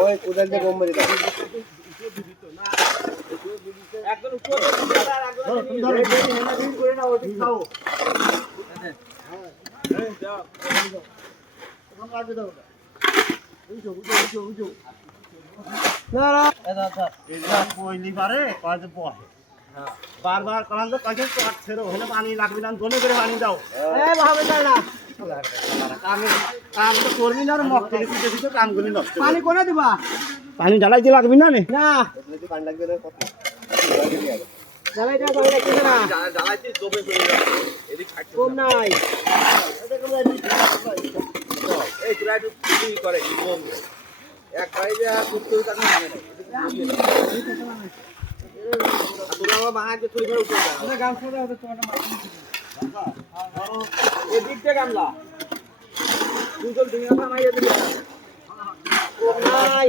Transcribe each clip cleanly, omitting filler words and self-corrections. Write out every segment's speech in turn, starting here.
ওই কোদাল দিয়ে গম মারি একদম করে না ওটি খাও বারবার করান তো কাছে ছেড়ে হলে পানি লাগবে না গনে করে পানি দাও কাম তো করবি না মক থেকে দিতে দিতে কামগুলি নষ্ট পানি কোনে দিবা পানি ঢালাইতে লাগবে না না পানি লাগবে না কত ঢালাইতে লাগবে না জ্বালাইতে জমে চলে যাবে এদিক কম নাই এই তোরা একটু কি করে কম এক কাইজে কুত্তু তাকে মানে না তোরা বাহাতে চুরি করে উঠে যা আমরা গাম করে হতে তোমার এই দিক থেকে গামলা দুজন দুনিয়া থামাইয়ে দিবে নাই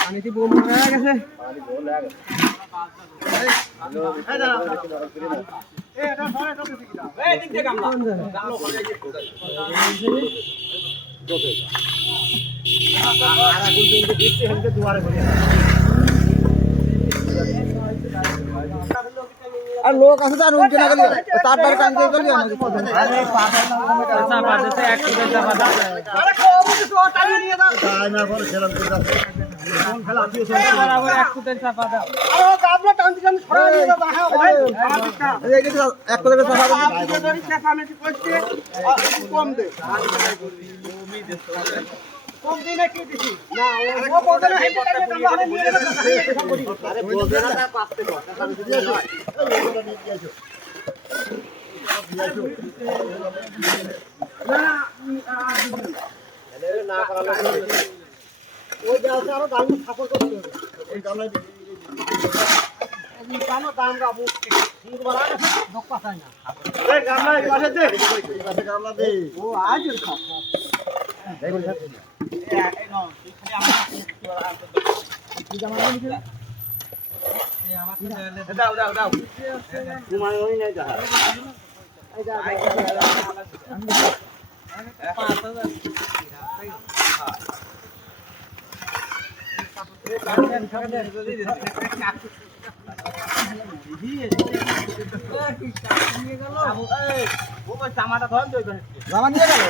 পানি কি বোম মারা গেছে পানি বল লাগে এটা ধরে ধরে দিকে দাও এই দিক থেকে গামলা গামলা হয়ে গেছে দোতে আর আগুন দিন দিতে हमके দুয়ারে করে আর লোক আছে তার উনকে না গেলে তার তার কাম দিয়ে গেলি আমাকে আরে পাগল না পাশে 1 ফুটের জায়গা দাও আরে কম কিছু টালি নিয়ে দাও তাই না করে খেলা করতে কোন খেলা দিয়েছে বরাবর 1 ফুটের চাপা দাও আরে কাবলা টানতে টানতে ছড়া নিয়ে দাও হ্যাঁ ভাই এই যে 1 ফুটের চাপা দাও আপনি যদি চাপা আমি কইতে কম দে কম দিই না কি দিছি না ও বলতে না হেঁটে টাইমে আমরা নিয়ে গেলাম আরে বলতে না তার পাঁচতে কর টাকা দিয়ে না না করালে ওই যাচ্ছে আরো দাম সাপোর্ট করতে হবে ওই গামলা এই কানো দাম কা মুক্তি ঠিক বলা না দক পাছাই না এই গামলা এই পাশে দে এই পাশে গামলা দে ও আজ খা এই বল এই নো তুই খালি আমার কি বলা তুই জামা নিবি এই আমার দাও দাও দাও ঘুমাই হই নাই যা এই যা 5000 জামাটা ধরেন তো জামা নিয়ে গেল